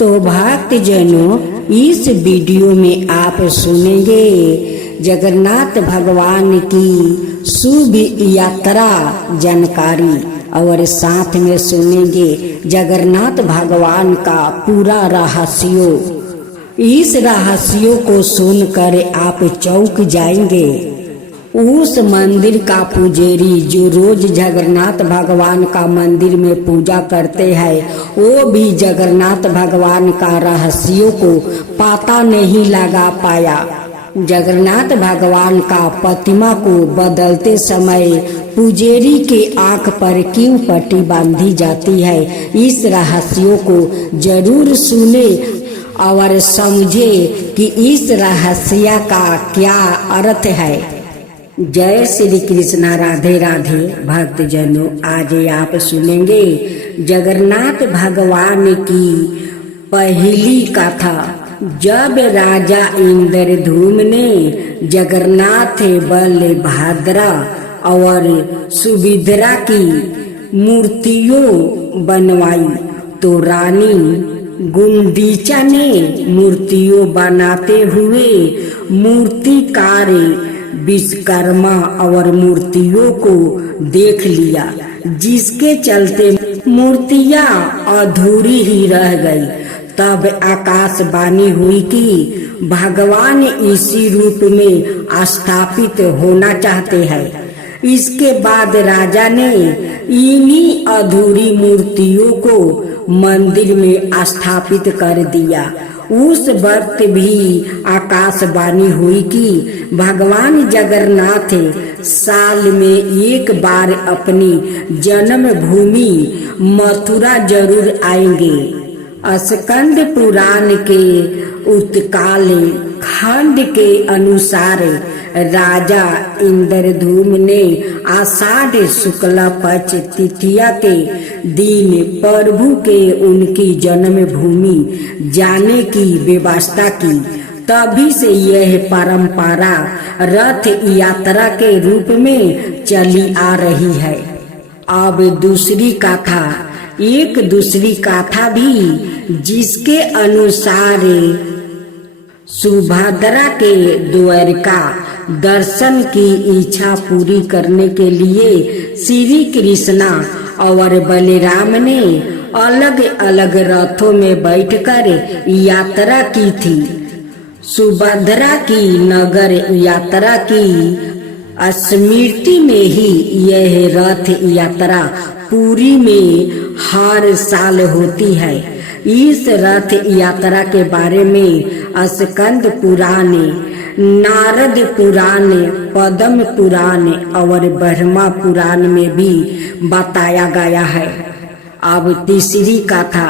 तो भक्त जनों, इस वीडियो में आप सुनेंगे जगन्नाथ भगवान की शुभ यात्रा जानकारी और साथ में सुनेंगे जगन्नाथ भगवान का पूरा रहस्यों। इस रहस्यों को सुनकर आप चौंक जाएंगे। उस मंदिर का पुजारी जो रोज जगन्नाथ भगवान का मंदिर में पूजा करते हैं, वो भी जगन्नाथ भगवान का रहस्यों को पता नहीं लगा पाया। जगन्नाथ भगवान का प्रतिमा को बदलते समय पुजारी के आंख पर क्यों पट्टी बांधी जाती है, इस रहस्यों को जरूर सुने और समझे कि इस रहस्य का क्या अर्थ है। जय श्री कृष्णा, राधे राधे। भक्त जनों, आज आप सुनेंगे जगन्नाथ भगवान की पहली कथा। जब राजा इंद्रधूम ने जगन्नाथ, बलभद्र और सुभद्रा की मूर्तियों बनवाई तो रानी गुंडीचा ने मूर्तियों बनाते हुए मूर्तिकार विश्वकर्मा और मूर्तियों को देख लिया, जिसके चलते मूर्तियां अधूरी ही रह गई। तब आकाशवाणी हुई कि भगवान इसी रूप में स्थापित होना चाहते हैं। इसके बाद राजा ने इन्हीं अधूरी मूर्तियों को मंदिर में स्थापित कर दिया। उस वक्त भी आकाशवाणी हुई कि भगवान जगन्नाथ साल में एक बार अपनी जन्म भूमि मथुरा जरूर आएंगे। स्कंद पुराण के उत्काल खंड के अनुसार राजा इंद्रधूम ने आषाढ़ शुक्ल पक्ष तृतीया के दिन प्रभु के उनकी जन्म भूमि जाने की व्यवस्था की। तभी से यह परंपरा रथ यात्रा के रूप में चली आ रही है। अब दूसरी कथा, एक दूसरी कथा भी, जिसके अनुसार सुभद्रा के द्वारका दर्शन की इच्छा पूरी करने के लिए श्री कृष्णा और बलराम ने अलग अलग रथों में बैठकर यात्रा की थी। सुभद्रा की नगर यात्रा की स्मृति में ही यह रथ यात्रा पुरी में हर साल होती है। इस रथ यात्रा के बारे में स्कंद पुराण, नारद पुराण, पद्म पुराण और ब्रह्मा पुराण में भी बताया गया है। अब तीसरी कथा,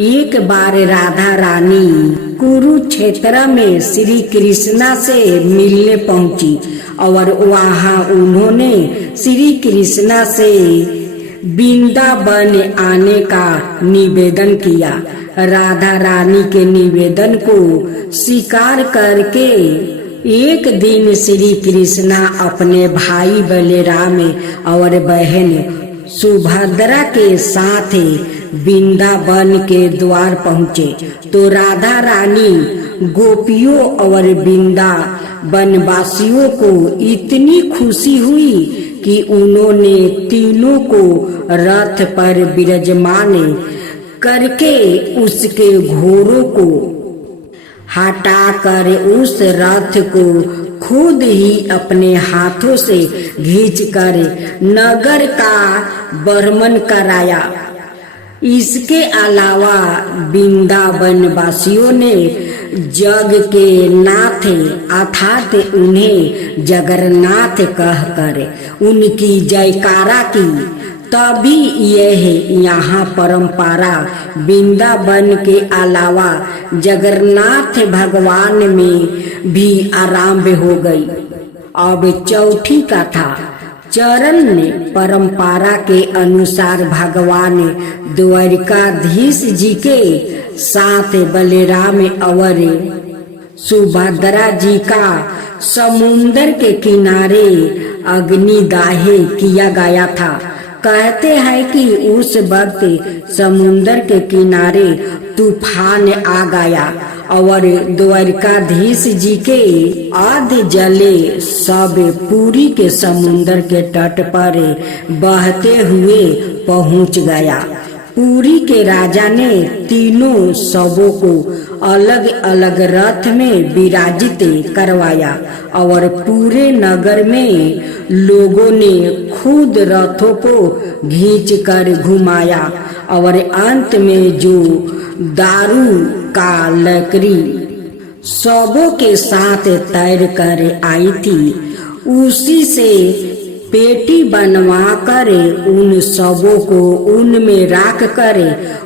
एक बार राधा रानी कुरुक्षेत्र में श्री कृष्णा से मिलने पहुंची और वहां उन्होंने श्री कृष्णा से वृंदावन आने का निवेदन किया। राधा रानी के निवेदन को स्वीकार करके एक दिन श्री कृष्णा अपने भाई बलराम और बहन सुभद्रा के साथ वृंदावन के द्वार पहुँचे तो राधा रानी गोपियों और वृंदावनवासियों को इतनी खुशी हुई कि उन्होंने तीनों को रथ पर विराजमान करके उसके घोड़ों को हटाकर उस रथ को खुद ही अपने हाथों से खींचकर नगर का भ्रमण कराया। इसके अलावा वृंदावन वासियों ने जग के नाथ अर्थात उन्हें जगन्नाथ कहकर उनकी जयकारा की। तभी यह यहाँ परंपरा वृंदावन के अलावा जगन्नाथ भगवान में भी आरंभ हो गई। अब चौथी कथा, चरण ने परंपरा के अनुसार भगवान द्वारिकाधीश जी के साथ बलराम और सुभद्रा जी का समुद्र के किनारे अग्निदाह किया गया था। कहते हैं कि उस वक्त समुन्दर के किनारे तूफान आ गया और द्वारकाधीश जी के आधे जले सब पुरी के समुन्दर के तट पर बहते हुए पहुंच गया। पुरी के राजा ने तीनों शवों को अलग अलग रथ में विराजित करवाया और पूरे नगर में लोगों ने खुद रथों को खींच कर घुमाया और अंत में जो दारू का लकड़ी शवों के साथ तैर कर आई थी उसी से पेटी बनवा कर उन शवों को उनमें राख कर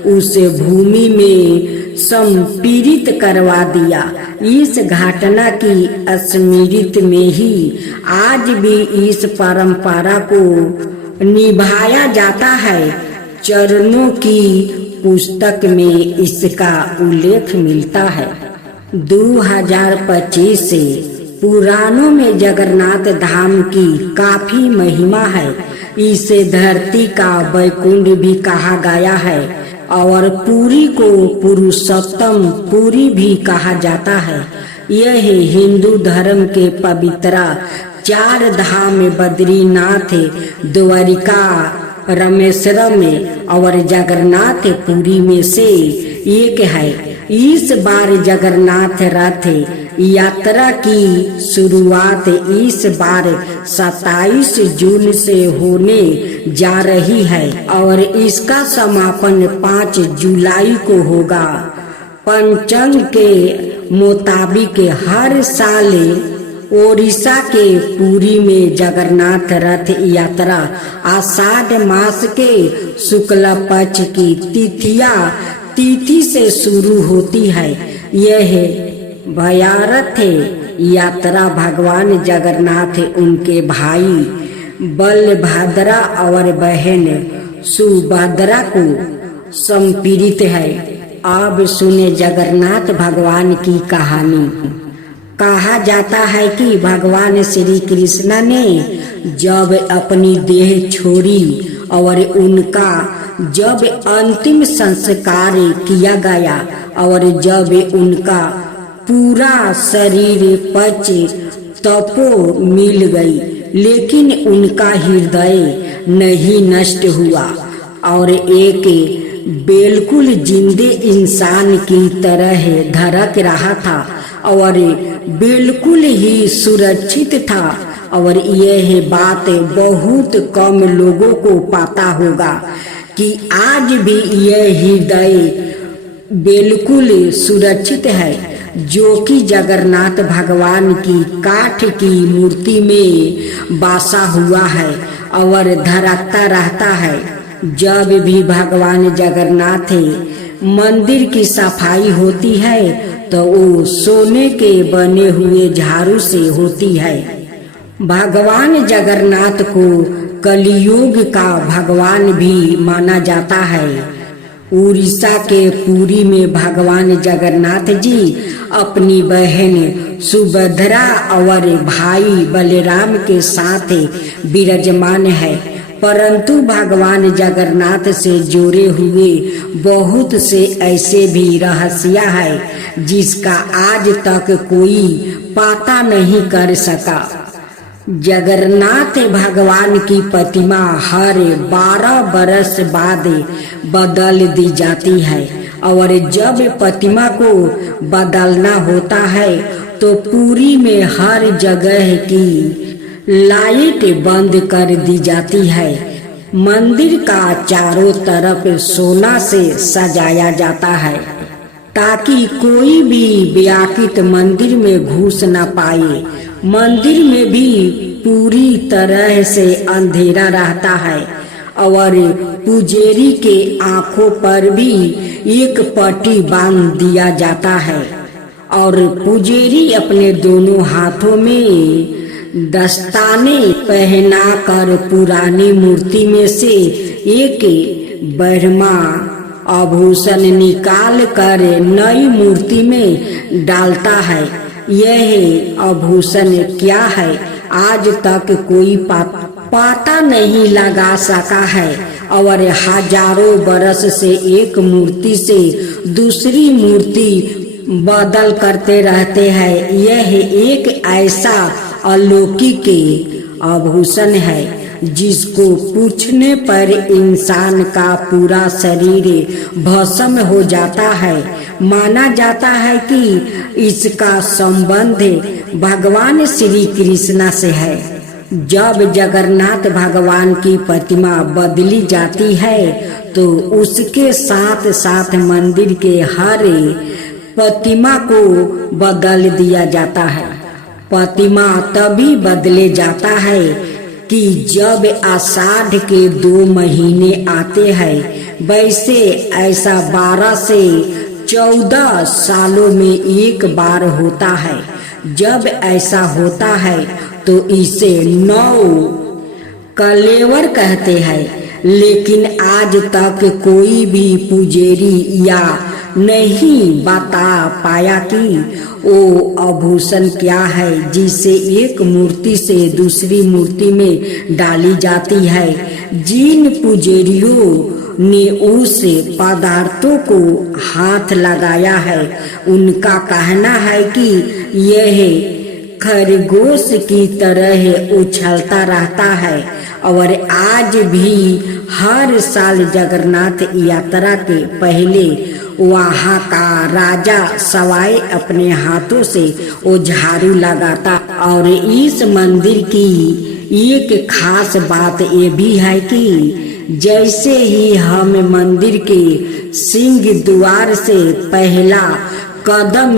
उसे भूमि में संपीड़ित करवा दिया। इस घटना की स्मृति में ही आज भी इस परंपरा को निभाया जाता है। चरणों की पुस्तक में इसका उल्लेख मिलता है। 2025 से पुराणों में जगन्नाथ धाम की काफी महिमा है। इसे धरती का वैकुंठ भी कहा गया है और पुरी को पुरुषोत्तम पुरी भी कहा जाता है। यह हिंदू धर्म के पवित्र 4 धाम बद्रीनाथ, द्वारिका, रामेश्वरम और जगन्नाथ पुरी में से एक है। इस बार जगन्नाथ रथ यात्रा की शुरुआत इस बार 27 जून से होने जा रही है और इसका समापन 5 जुलाई को होगा। पंचांग के मुताबिक हर साल ओडिशा के पुरी में जगन्नाथ रथ यात्रा आषाढ़ मास के शुक्ल पक्ष की तिथि से शुरू होती है। यह भयारथ यात्रा भगवान जगन्नाथ, उनके भाई बलभद्रा और बहन सुभद्रा को समर्पित है। अब सुने जगन्नाथ भगवान की कहानी। कहा जाता है कि भगवान श्री कृष्ण ने जब अपनी देह छोड़ी और उनका जब अंतिम संस्कार किया गया और जब उनका पूरा शरीर पच तपो मिल गई, लेकिन उनका हृदय नहीं नष्ट हुआ और एक बिल्कुल जिंदे इंसान की तरह धड़क रहा था और बिल्कुल ही सुरक्षित था। और यह बात बहुत कम लोगों को पता होगा कि आज भी यह हृदय बिल्कुल सुरक्षित है, जो कि जगन्नाथ भगवान की काठ की मूर्ति में बसा हुआ है और धड़कता रहता है। जब भी भगवान जगन्नाथ मंदिर की सफाई होती है तो वो सोने के बने हुए झाड़ू से होती है। भगवान जगन्नाथ को कलियुग का भगवान भी माना जाता है। उड़ीसा के पुरी में भगवान जगन्नाथ जी अपनी बहन सुभद्रा और भाई बलराम के साथ विराजमान है, परंतु भगवान जगन्नाथ से जुड़े हुए बहुत से ऐसे भी रहस्य है जिसका आज तक कोई पता नहीं कर सका। जगन्नाथ भगवान की प्रतिमा हर 12 बरस बाद बदल दी जाती है और जब प्रतिमा को बदलना होता है तो पुरी में हर जगह की लाइट बंद कर दी जाती है। मंदिर का चारों तरफ सोना से सजाया जाता है ताकि कोई भी व्याकित मंदिर में घुस न पाए। मंदिर में भी पूरी तरह से अंधेरा रहता है और पुजारी के आंखों पर भी एक पट्टी बांध दिया जाता है और पुजारी अपने दोनों हाथों में दस्ताने पहनाकर पुरानी मूर्ति में से एक ब्रह्मा आभूषण निकाल कर नई मूर्ति में डालता है। यह आभूषण क्या है आज तक कोई पता नहीं लगा सका है और हजारों बरस से एक मूर्ति से दूसरी मूर्ति बदल करते रहते हैं। यह एक ऐसा अलौकिक आभूषण है जिसको पूछने पर इंसान का पूरा शरीर भस्म हो जाता है। माना जाता है कि इसका संबंध भगवान श्री कृष्ण से है। जब जगन्नाथ भगवान की प्रतिमा बदली जाती है तो उसके साथ साथ मंदिर के हर प्रतिमा को बदल दिया जाता है। प्रतिमा तभी बदले जाता है कि जब आषाढ़ के 2 महीने आते हैं। वैसे ऐसा 12 से 14 सालों में एक बार होता है। जब ऐसा होता है तो इसे 9 कलेवर कहते हैं। लेकिन आज तक कोई भी पुजारी या नहीं बता पाया कि वो आभूषण क्या है जिसे एक मूर्ति से दूसरी मूर्ति में डाली जाती है। जिन पुजारियों ने उस पदार्थों को हाथ लगाया है उनका कहना है कि यह खरगोश की तरह उछलता रहता है और आज भी हर साल जगन्नाथ यात्रा के पहले वहाँ का राजा सवाई अपने हाथों से वो झाड़ू लगाता। और इस मंदिर की एक खास बात ये भी है कि जैसे ही हम मंदिर के सिंह द्वार से पहला कदम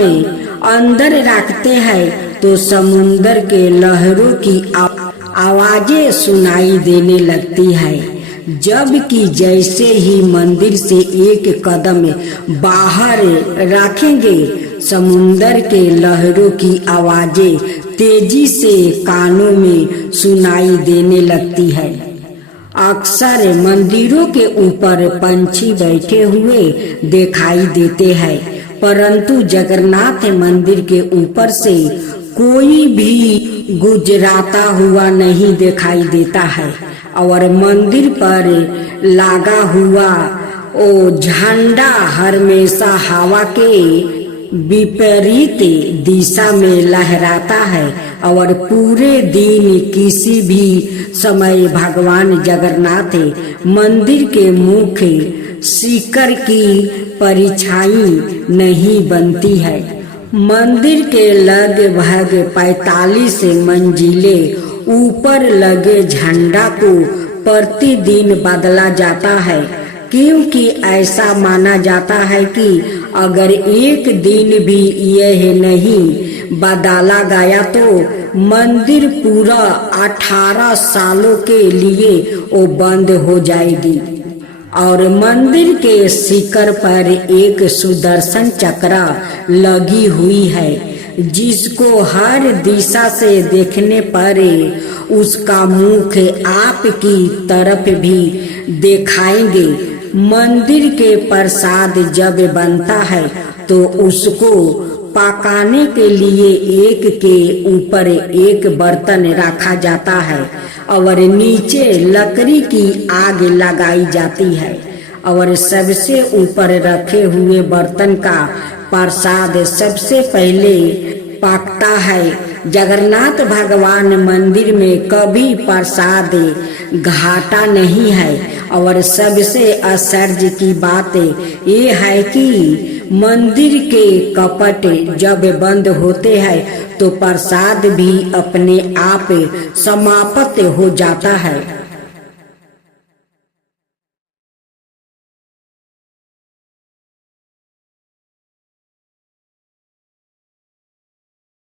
अंदर रखते हैं तो समुंदर के लहरों की आवाजें सुनाई देने लगती है। जबकि जैसे ही मंदिर से एक कदम बाहर रखेंगे समुंदर के लहरों की आवाजें तेजी से कानों में सुनाई देने लगती है। अक्सर मंदिरों के ऊपर पंछी बैठे हुए दिखाई देते हैं, परंतु जगन्नाथ मंदिर के ऊपर से कोई भी गुजराता हुआ नहीं दिखाई देता है और मंदिर पर लगा हुआ वो झंडा हमेशा हवा के विपरीत दिशा में लहराता है और पूरे दिन किसी भी समय भगवान जगन्नाथ मंदिर के मुख्य शिखर की परछाई नहीं बनती है। मंदिर के लगभग 45 मंजिले ऊपर लगे झंडा को प्रतिदिन बदला जाता है, क्योंकि ऐसा माना जाता है कि अगर एक दिन भी यह नहीं बदला गया तो मंदिर पूरा 18 सालों के लिए वो बंद हो जाएगी। और मंदिर के शिखर पर एक सुदर्शन चक्र लगी हुई है जिसको हर दिशा से देखने पर उसका मुख आपकी तरफ भी दिखाएंगे। मंदिर के प्रसाद जब बनता है तो उसको पकाने के लिए एक के ऊपर एक बर्तन रखा जाता है और नीचे लकड़ी की आग लगाई जाती है और सबसे ऊपर रखे हुए बर्तन का प्रसाद सबसे पहले पकता है। जगन्नाथ भगवान मंदिर में कभी प्रसाद घाटा नहीं है और सबसे आश्चर्य की बात ये है कि मंदिर के कपट जब बंद होते हैं तो प्रसाद भी अपने आप समाप्त हो जाता है।